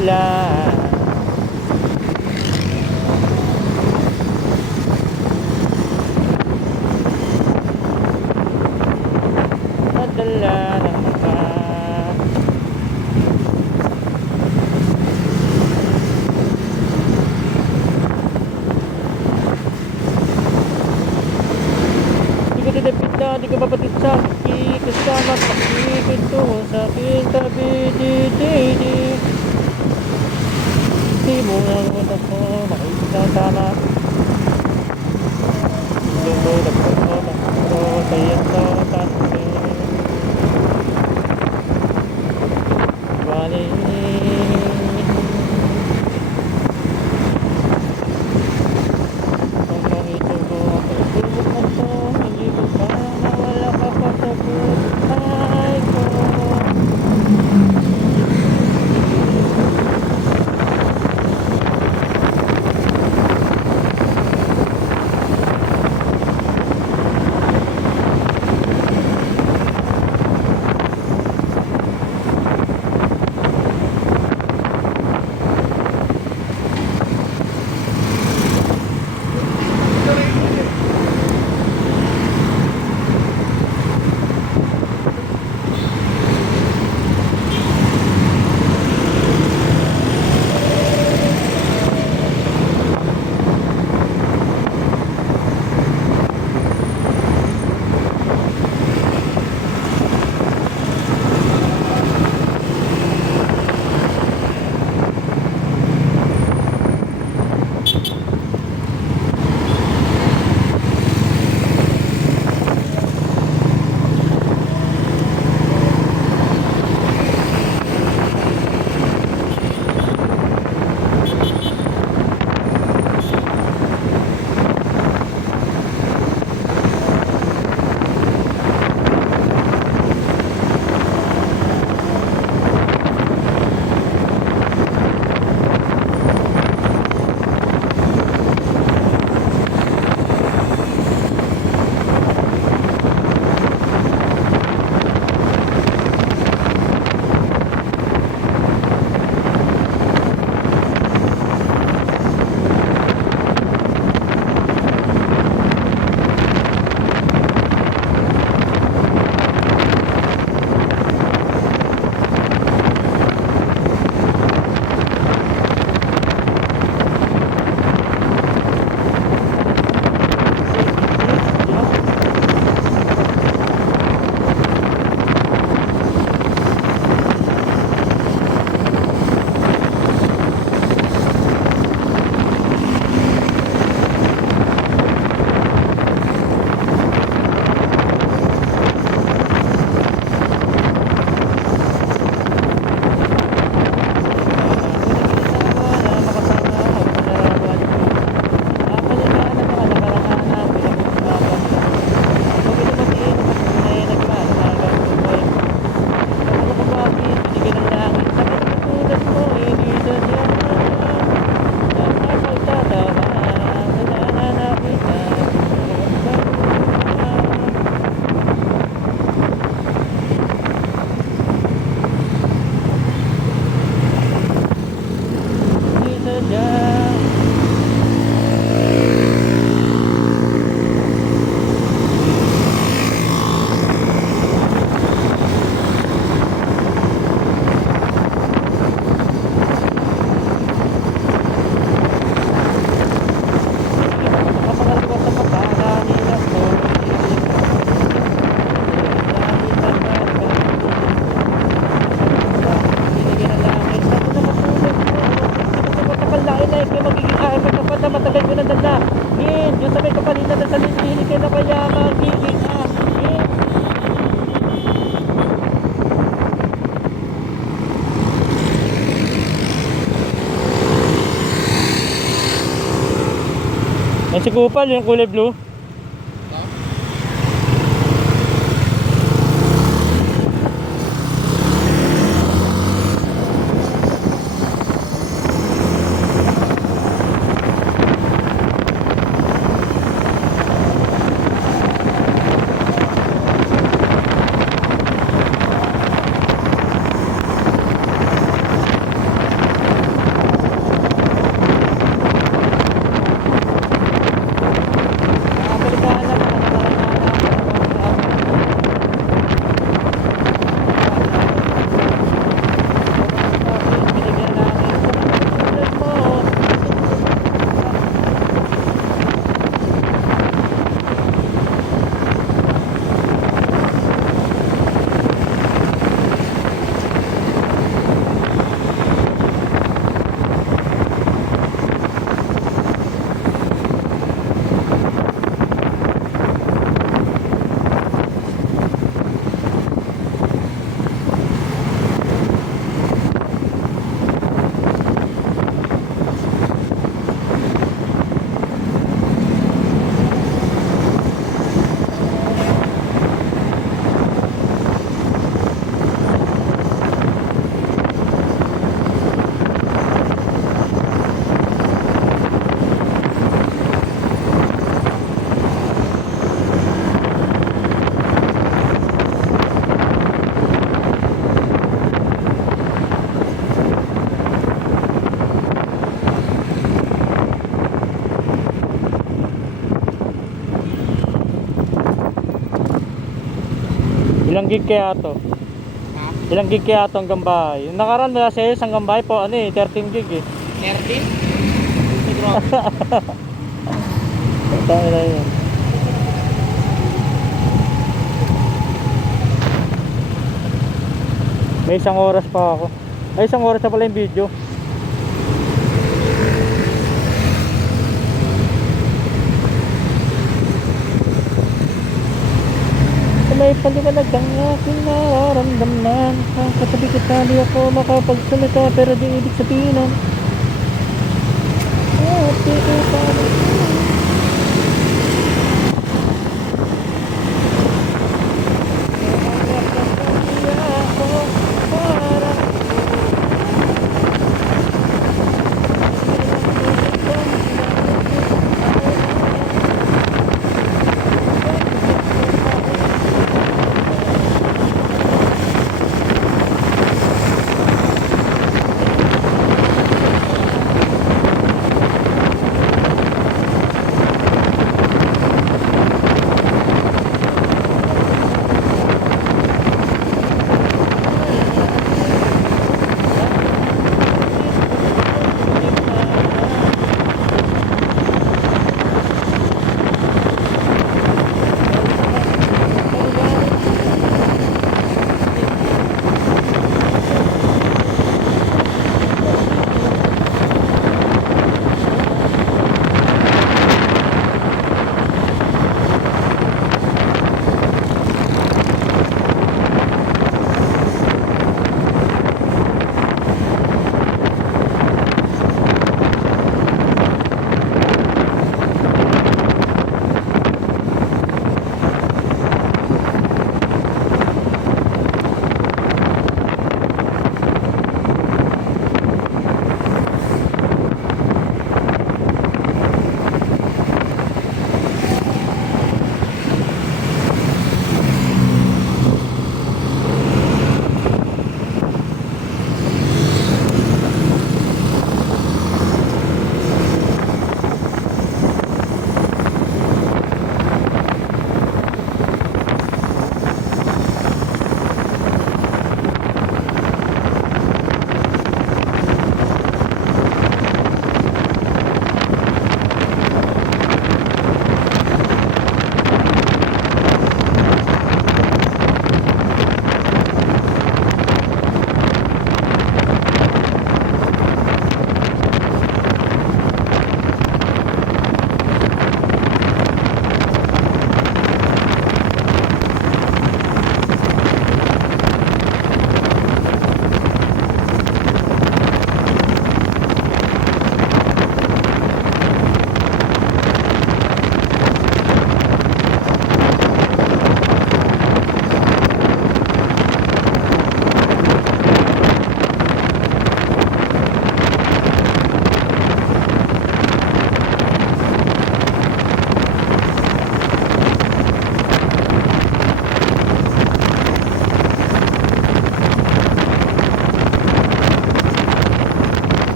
ulan. Nadala ng mga di ko didapit na, di ko mapatid sa kasama pakikid tungo sa aking tabi. Di mo lang utak mo makikita tama. Lumulag ko ako kaya sa tabi. Bali kung mangitugo ako tulog mo to, hindi ko pa nawala ka pa sa buhay ko. Yan si Kupal, yung kulay blue. gig kaya to? Ha? Ilang gig kaya to hanggang bahay? Yung nakaraan mula sa hanggang bahay po, ano eh, 13 gig eh. 30? Siguro. Tayo na yun. May 1 oras pa ako. Ay, 1 oras na pala yung video. May paliwanag ang aking nararamdaman. Katabi ko tali ako makapagsalita, pero di ibig sabihin nun. Di ko tali.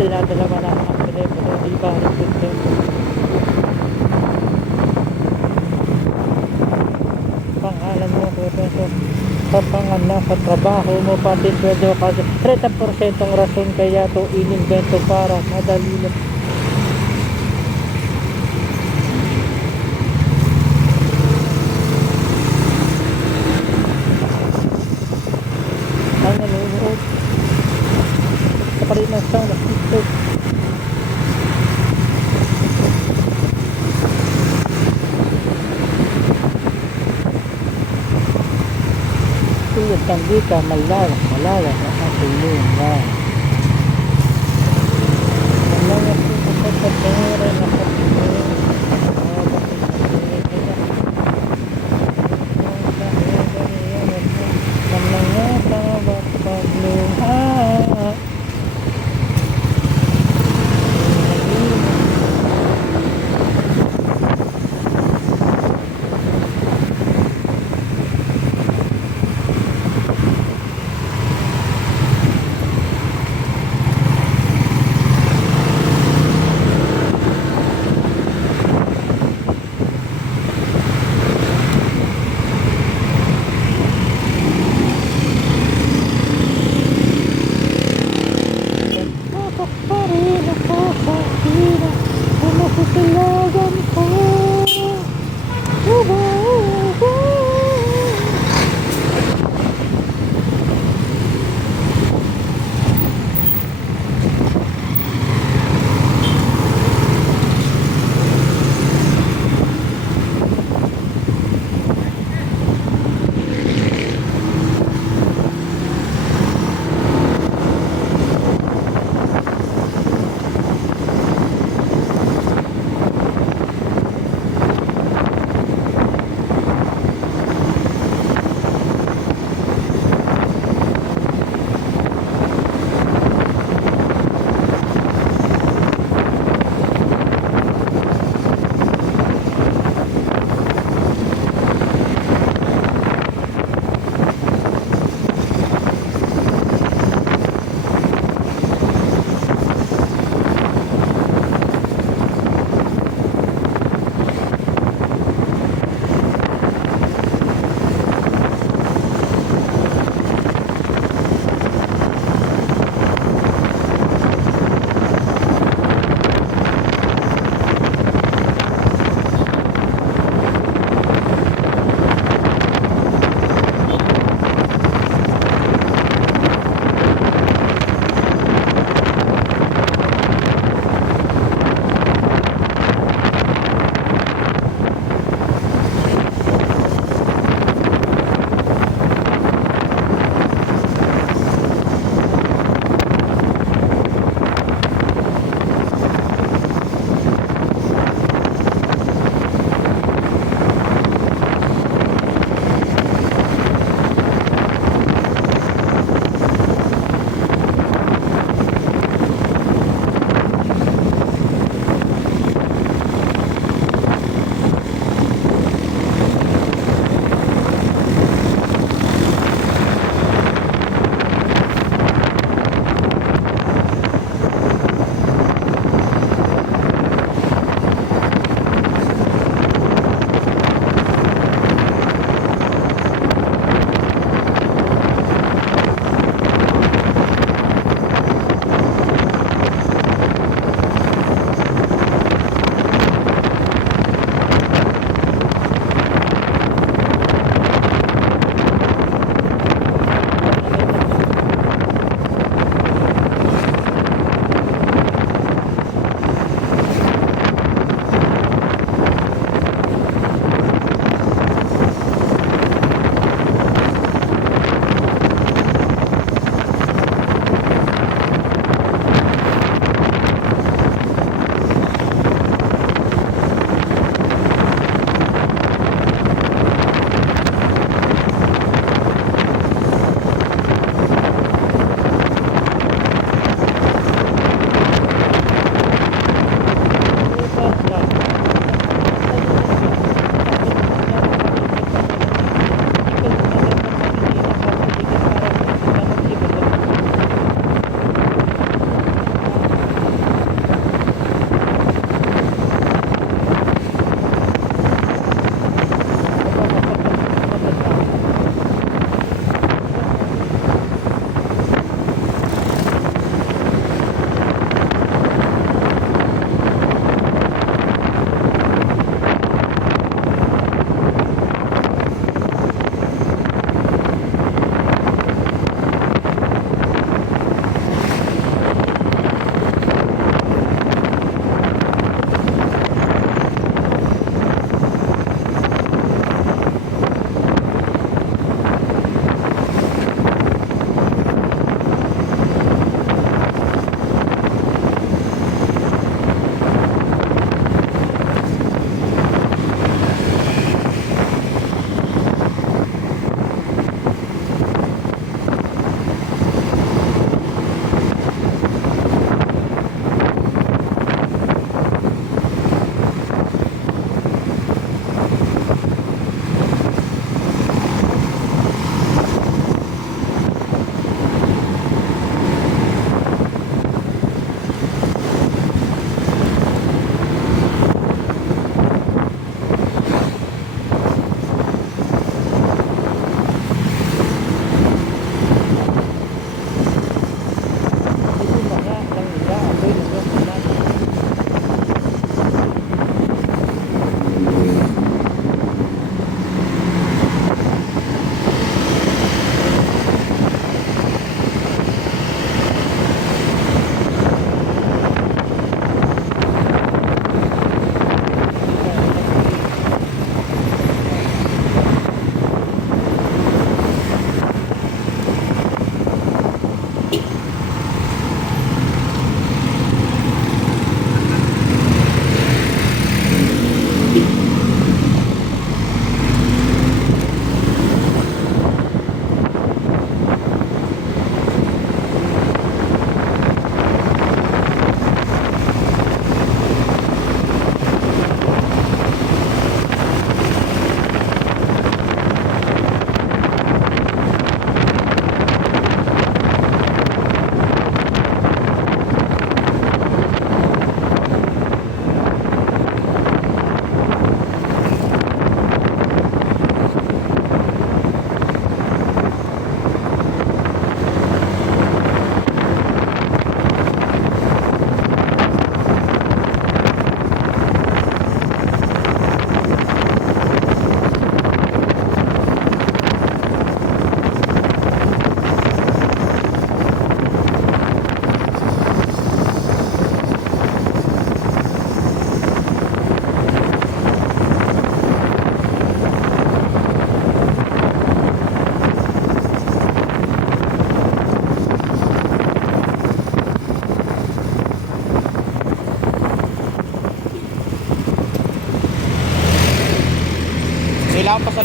dala-dalawa namin ang telepono, di ba rin kontento. Pangalan mo, kontento. Papanganak sa trabaho mo, pati sweldo kasi 30% ang rason kaya to inimbento para madali lang. Ang nanonood sa pa rin ng sound of TikTok. Tulad ng wika, malala na katulungan. Malala po sa pagkakera na katulungan.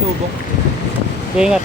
pasalubong. Ingat.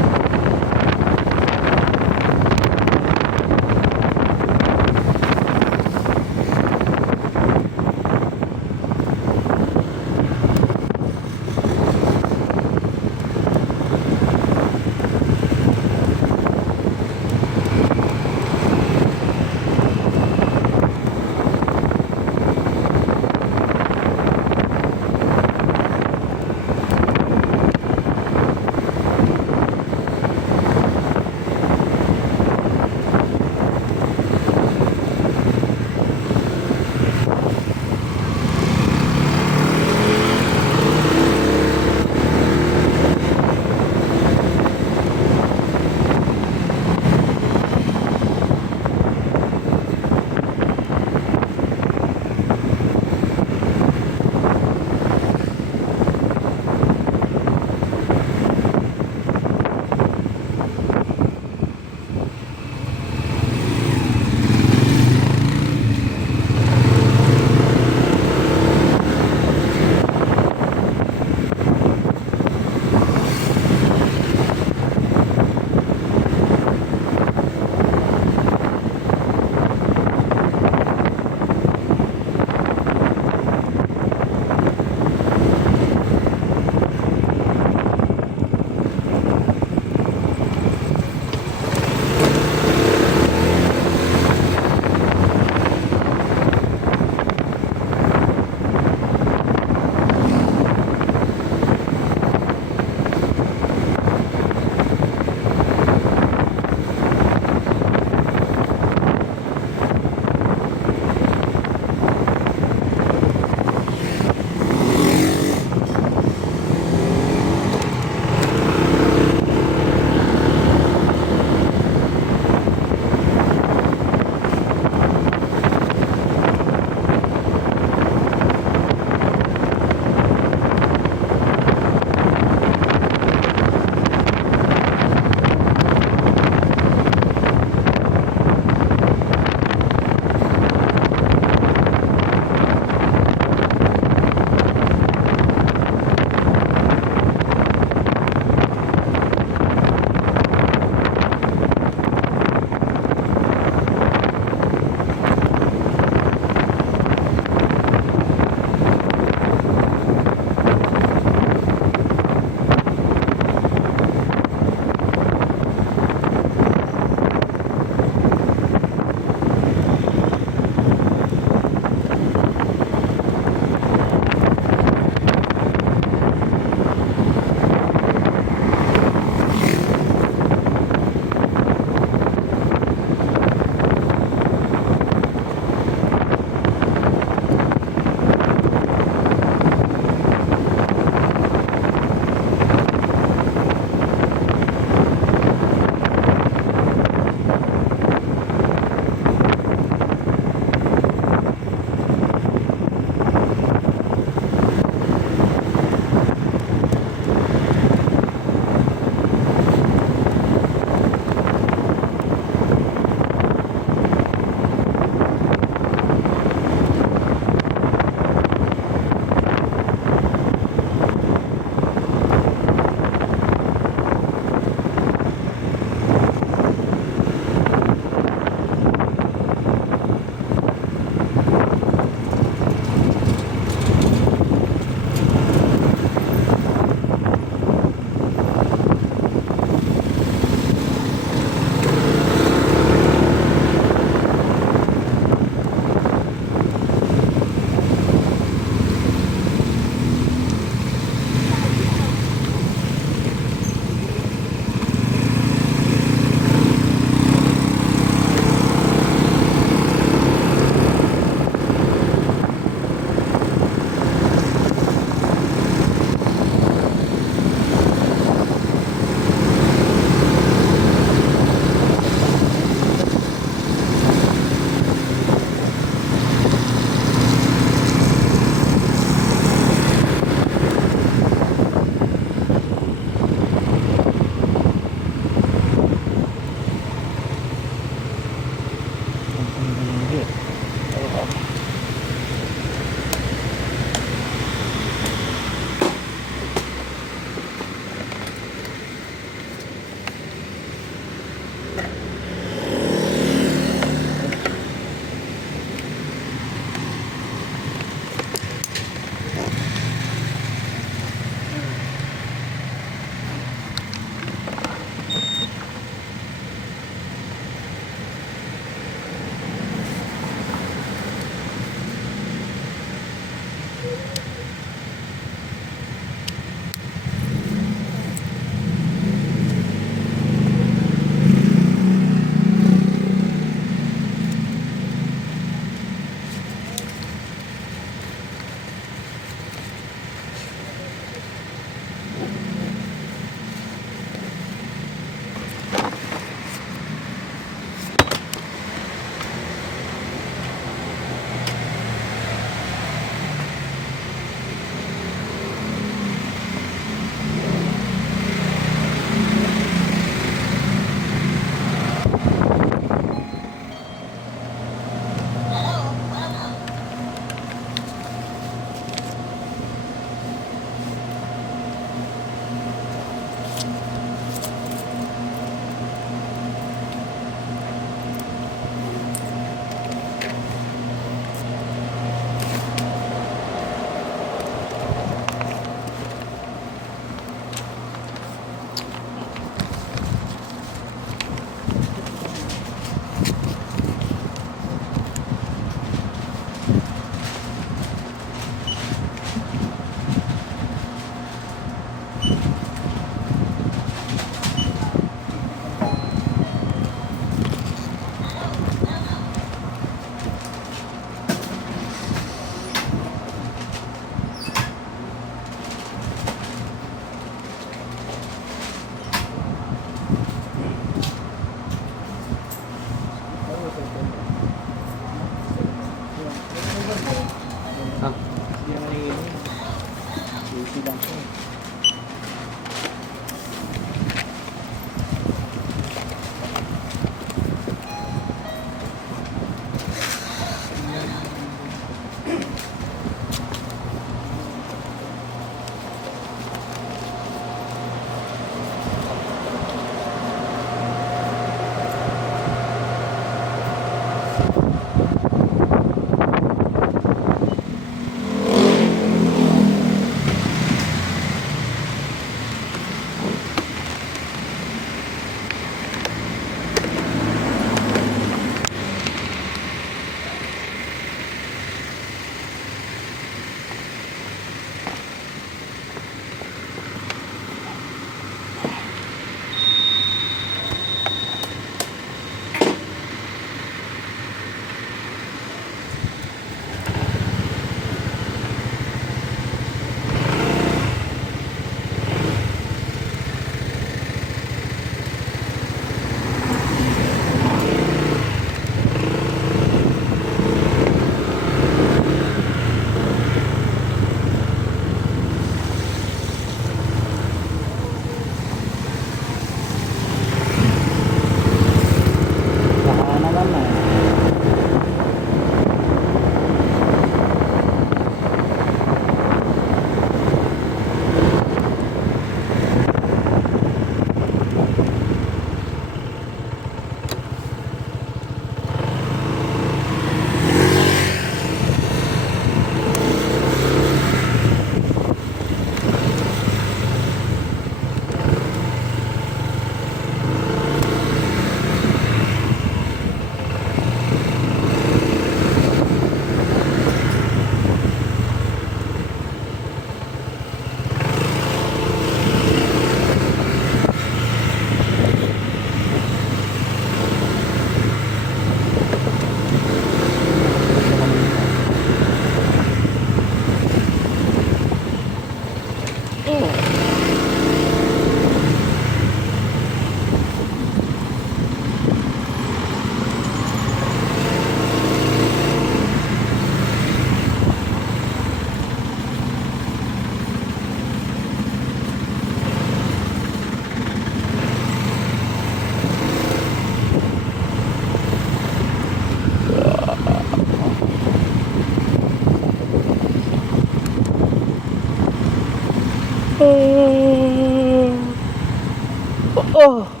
Oh.